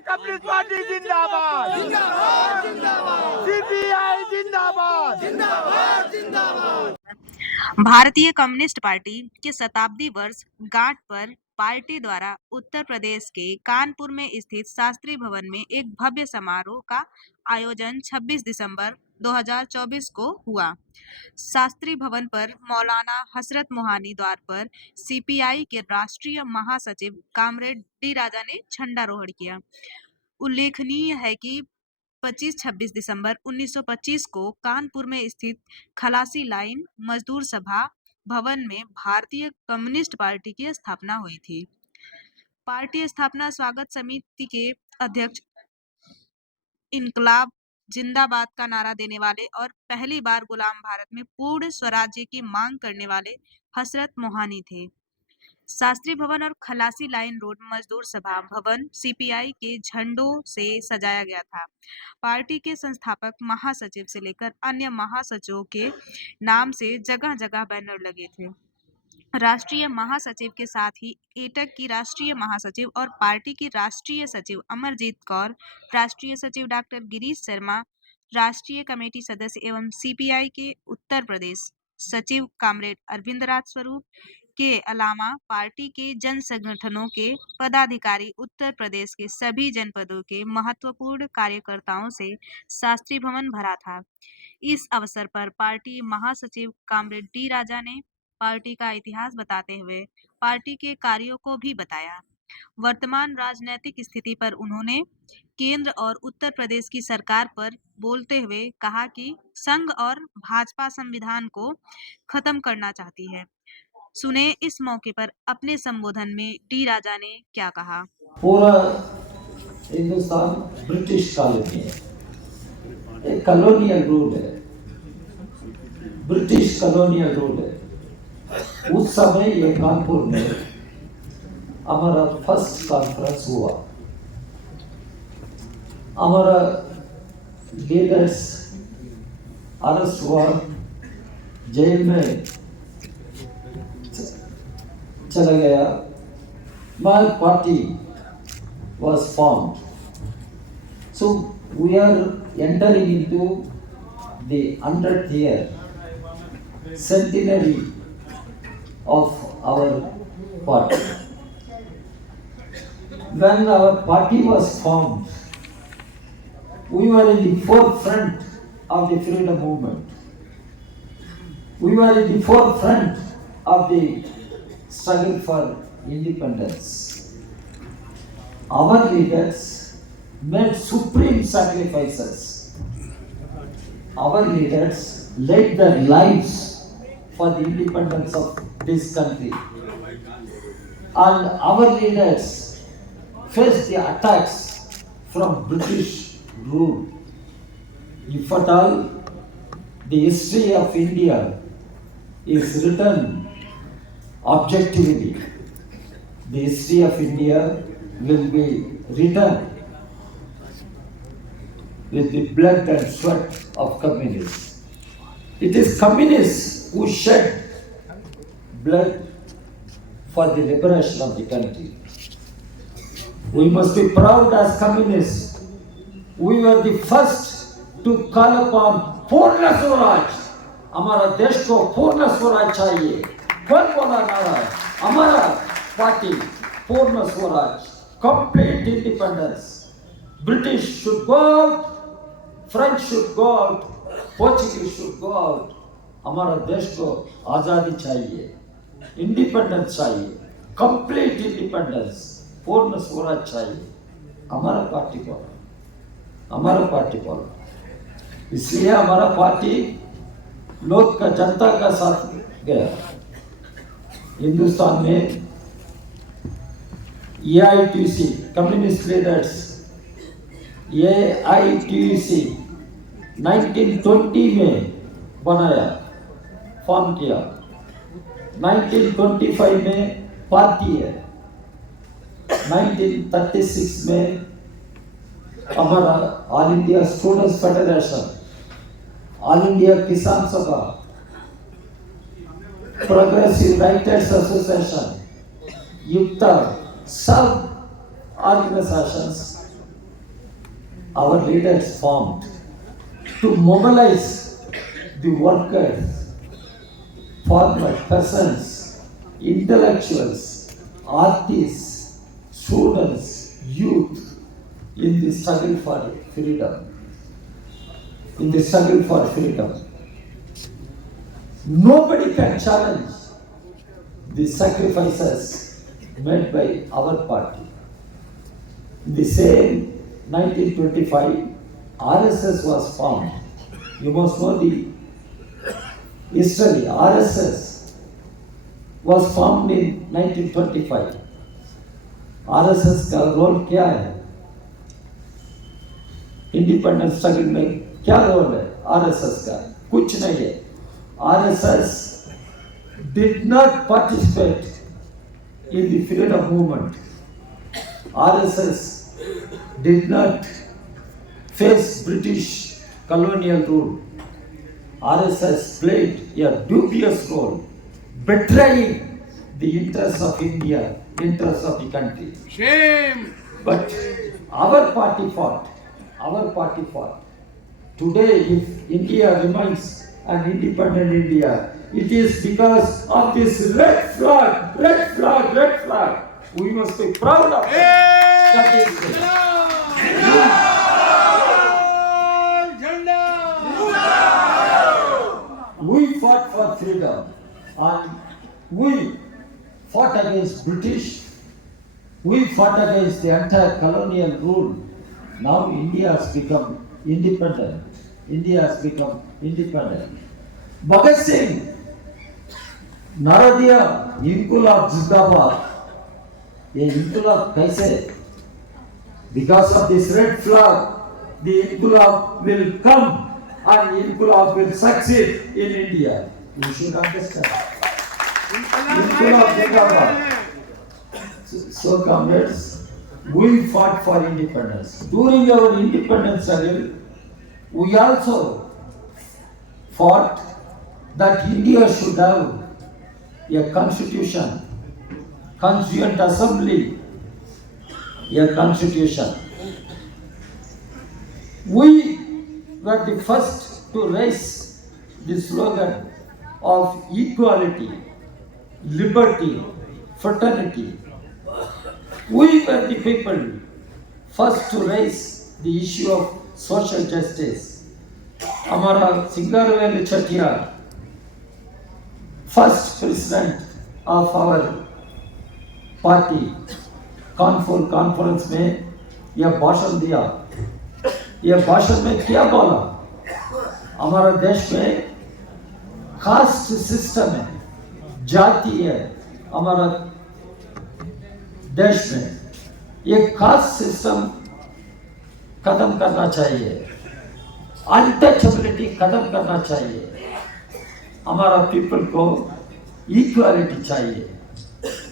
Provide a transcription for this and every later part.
Communist party जिंदाबाद, जिंदाबाद जिंदाबाद, सीपीआई जिंदाबाद, जिंदाबाद जिंदाबाद। भारतीय कम्युनिस्ट पार्टी के शताब्दी वर्ष गांठ पर पार्टी द्वारा उत्तर प्रदेश के कानपुर में स्थित शास्त्री भवन में एक भव्य समारोह का आयोजन 26 दिसंबर 2024 को हुआ। शास्त्री भवन पर मौलाना हसरत मोहानी द्वार पर सीपीआई के राष्ट्रीय महासचिव कामरेड डी राजा ने झंडारोहण किया। उल्लेखनीय है कि 25-26 दिसंबर 1925 को कानपुर में स्थित खलासी लाइन मजदूर सभा भवन में भारतीय कम्युनिस्ट पार्टी की स्थापना हुई थी। पार्टी स्थापना स्वागत समिति के अध्यक्ष इनकलाब जिंदाबाद का नारा देने वाले और पहली बार गुलाम भारत में पूर्ण स्वराज्य की मांग करने वाले हसरत मोहानी थे। शास्त्री भवन और खलासी लाइन रोड मजदूर सभा भवन सीपीआई के झंडों से सजाया गया था। पार्टी के संस्थापक महासचिव से लेकर अन्य महासचिवों के नाम से जगह जगह बैनर लगे थे। राष्ट्रीय महासचिव के साथ ही एटक की राष्ट्रीय महासचिव और पार्टी की राष्ट्रीय सचिव अमरजीत कौर, राष्ट्रीय सचिव डॉक्टर गिरीश शर्मा, राष्ट्रीय कमेटी सदस्य एवं सीपीआई के उत्तर प्रदेश सचिव कामरेड अरविंद राज स्वरूप के अलावा पार्टी के जन संगठनों के पदाधिकारी उत्तर प्रदेश के सभी जनपदों के महत्वपूर्ण कार्यकर्ताओं से शास्त्री भवन भरा था। इस अवसर पर पार्टी महासचिव कामरेड डी राजा ने पार्टी का इतिहास बताते हुए पार्टी के कार्यों को भी बताया। वर्तमान राजनीतिक स्थिति पर उन्होंने केंद्र और उत्तर प्रदेश की सरकार पर बोलते हुए कहा कि संघ और भाजपा संविधान को खत्म करना चाहती है। सुने इस मौके पर अपने संबोधन में डी राजा ने क्या कहा। पूरा हिंदुस्तान ब्रिटिश कॉलोनी है, एक कॉलोनियल रूल है, ब्रिटिश कॉलोनियल रूल है। उस समय ये कानपुर में हमारा फर्स्ट कॉन्फ्रेंस हुआ। हमारा लीडर्स अरेस्ट हुआ, जेल में चला गया। My party was formed. So we are entering into the 100th year, centenary of our party. When our party was formed, we were in the forefront of the freedom movement. We were in the forefront of the struggle for independence. Our leaders made supreme sacrifices. Our leaders laid their lives for the independence of this country. And our leaders faced the attacks from British rule. If at all, the history of India is written objectively, the history of India will be written with the blood and sweat of communists. It is communists who shed blood for the liberation of the country. We must be proud as communists. We were the first to call upon पूर्ण स्वराज। हमारा देश को पूर्ण स्वराज चाहिए। कौन बोला नारा है? हमारा पार्टी पूर्ण Swaraj, complete independence. British should go out, French should go out, Portuguese should go out. हमारा देश को आजादी चाहिए, इंडिपेंडेंस चाहिए, कंप्लीट इंडिपेंडेंस, पूर्ण स्वराज चाहिए। हमारा पार्टी बोला। इसलिए हमारा पार्टी लोग का जनता का साथ गया। हिंदुस्तान में AITUC कम्युनिस्ट लीडर्स, AITUC 1920 में बनाया, फॉर्म किया। 1925 में पार्टी है। 1936 में हमारा all India students federation, all India किसान सभा, प्रोग्रेसिव राइटर्स एसोसिएशन, युक्ता, सब organisations our leaders formed to mobilize the workers, farmers, peasants, intellectuals, artists, students, youth in the struggle for freedom. In the struggle for freedom. Nobody can challenge the sacrifices made by our party. In the same 1925, RSS was formed. You must know the history. RSS was formed in 1925. RSS का role क्या है? Independence struggle में क्या role है RSS का? कुछ नहीं है. RSS did not participate in the freedom movement. RSS did not face British colonial rule. RSS played a dubious role, betraying the interests of India, interests of the country. Shame! But our party fought. Our party fought. Today, if India remains an independent India, it is because of this red flag, red flag, red flag. We must be proud of it. That is it. We fought for freedom and we fought against British. We fought against the entire colonial rule. Now India has become independent. India has become independent. Bhagat Singh, Naradiya, Inqilab Zindabad. ये Inqilab कैसे? Because of this red flag, the Inqilab will come and Inqilab will succeed in India. You should understand. Inqilab Zindabad. So comrades, we fought for independence. During our independence struggle, we also fought that India should have a constitution, constituent assembly, a constitution. We were the first to raise the slogan of equality, liberty, fraternity. We were the people first to raise the issue of social justice. Amara Singarweli Chettiar, first president of our party, Kanpur conference में यह भाषण दिया. यह भाषण में क्या बोला? हमारा देश में कास्ट सिस्टम है, जाति है. हमारा देश में ये कास्ट सिस्टम खत्म करना चाहिए, अनटचेबिलिटी खत्म करना चाहिए. हमारा पीपल को इक्वालिटी चाहिए,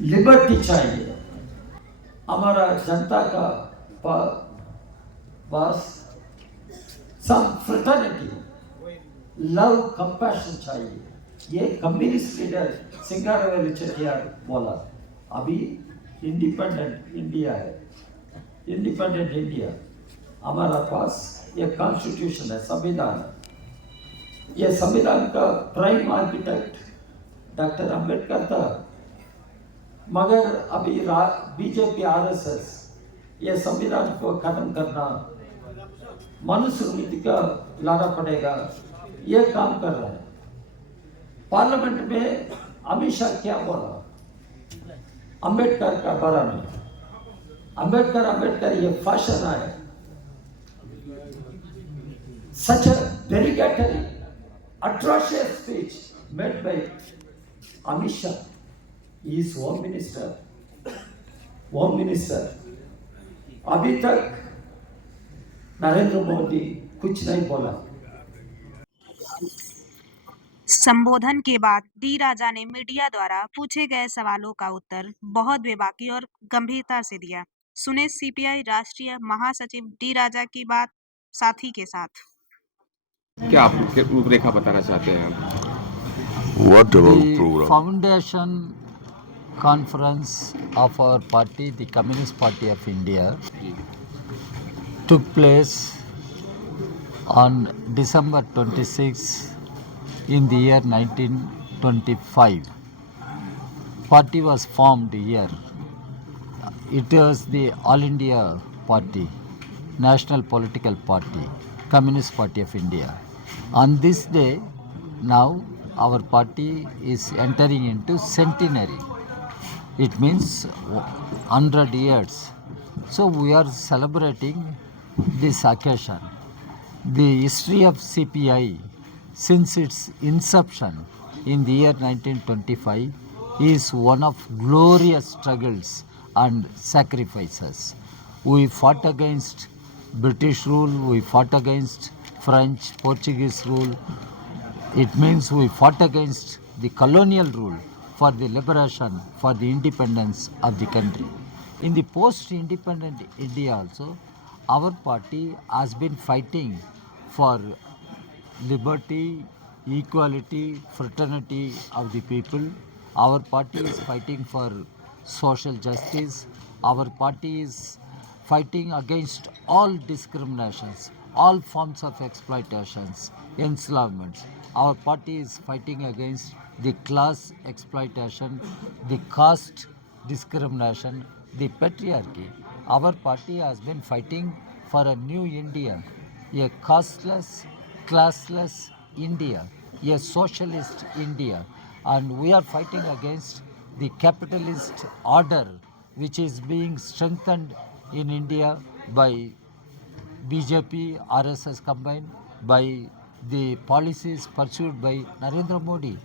लिबर्टी चाहिए. हमारा जनता का पास सम फ्रेटर्निटी, लव, कंपैशन चाहिए. ये कम्युनिस्ट लीडर सिंगारवेली चेट्टियार बोला. अभी इंडिपेंडेंट इंडिया है, इंडिपेंडेंट इंडिया. हमारा पास ये कॉन्स्टिट्यूशन है, संविधान है. ये संविधान का प्राइम आर्किटेक्ट डॉक्टर अंबेडकर था. मगर अभी बीजेपी आरएसएस ये संविधान को खत्म करना, मनुस्मृति का लाना पड़ेगा, ये काम कर रहा है. पार्लियामेंट में अमित शाह क्या बोला अंबेडकर का बारे में? अंबेडकर ये फैशन है. Such a derogatory, atrocious speech made by Amit Shah. He is Home Minister. Home Minister. अभी तक नरेंद्र मोदी कुछ नहीं बोला. संबोधन के बाद डी राजा ने मीडिया द्वारा पूछे गए सवालों का उत्तर बहुत बेबाकी और गंभीरता से दिया. सुने सीपीआई राष्ट्रीय महासचिव डी राजा की बात साथी के साथ. क्या आप रूपरेखा बताना चाहते हैं? What about The program? foundation conference of our party, the Communist Party of India, took place on December 26 in the year 1925. Party was formed here. It was the All India Party, National Political Party, Communist Party of India. On this day, now our party is entering into centenary. It means 100 years. So we are celebrating this occasion. The history of CPI since its inception in the year 1925 is one of glorious struggles and sacrifices. We fought against British rule, we fought against French, Portuguese rule. It means we fought against the colonial rule for the liberation, for the independence of the country. In the post-independent India also, our party has been fighting for liberty, equality, fraternity of the people. Our party is fighting for social justice. Our party is fighting against all discriminations, all forms of exploitations, enslavements. Our party is fighting against the class exploitation, the caste discrimination, the patriarchy. Our party has been fighting for a new India, a casteless, classless India, a socialist India, and we are fighting against the capitalist order which is being strengthened in India by BJP, RSS combined, by the policies pursued by Narendra Modi.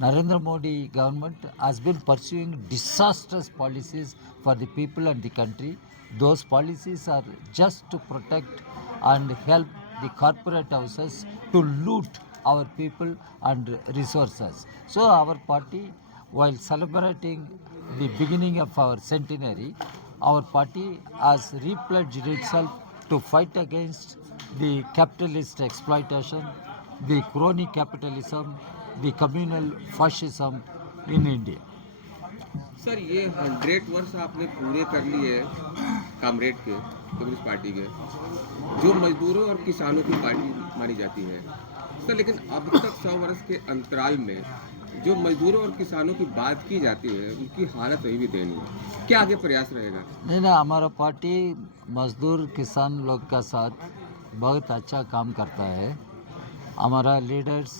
Narendra Modi government has been pursuing disastrous policies for the people and the country. Those policies are just to protect and help the corporate houses to loot our people and resources. So our party, while celebrating the beginning of our centenary, our party has repledged itself to fight against the capitalist exploitation, the crony capitalism, the communal fascism in India. Sir ये 100 वर्ष आपने पूरे कर लिए comrade के communist party के, जो मजदूरों और किसानों की पार्टी मानी जाती है सर, लेकिन अब तक 100 वर्ष के अंतराल में जो मजदूरों और किसानों की बात की जाती है उनकी हालत वही भी दयनीय है। क्या आगे प्रयास रहेगा? नहीं, हमारा पार्टी मजदूर किसान लोग का साथ बहुत अच्छा काम करता है। हमारा लीडर्स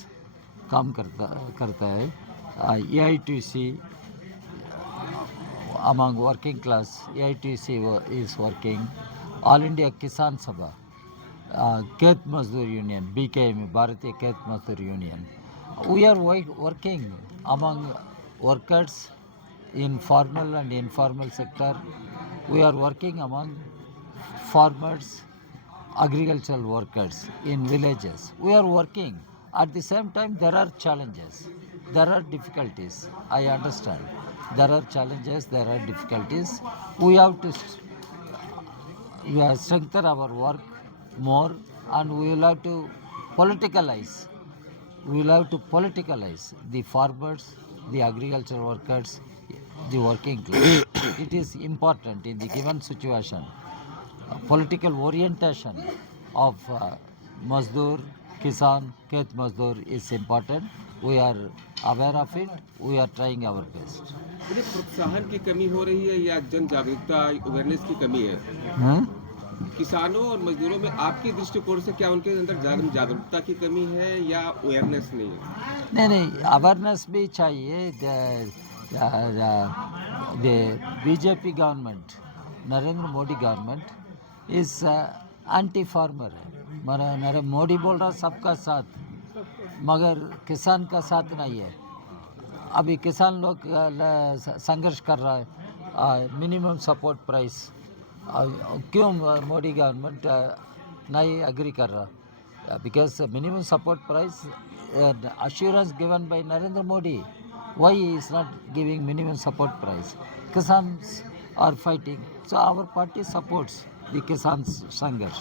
काम करता है। AITC among working class, AITC is working. All India Kisan Sabha, Khet Mazdoor Union, BKM, Bharatiya Khet Mazdoor Union. We are working among workers in formal and informal sector. We are working among farmers, agricultural workers in villages. We are working. At the same time, there are challenges. There are difficulties. I understand. There are challenges, there are difficulties. We have to strengthen our work more, and we will have to politicalize. We will have to politicalize the farmers, the agricultural workers, the working class. It is important in the given situation. Political orientation of Mazdoor, Kisan, Khet Mazdoor is important. We are aware of it. We are trying our best. मुझे प्रोत्साहन की कमी हो रही है या जन जागरूकता अवेयरनेस की कमी है? किसानों और मजदूरों में आपके दृष्टिकोण से क्या उनके अंदर जागरूकता की कमी है या अवेयरनेस नहीं है? नहीं, अवेयरनेस भी चाहिए। The BJP government, Narendra Modi government is anti farmer है। नरेंद्र मोदी बोल रहा सबका साथ, मगर किसान का साथ नहीं है। अभी किसान लोग संघर्ष कर रहा है, मिनिमम सपोर्ट प्राइस। क्यों मोदी गवर्नमेंट नहीं एग्री कर रहा? Because minimum support price assurance given by Narendra Modi. Why he is not giving minimum support price? Kisans are fighting. So our party supports the Kisan Sangharsh.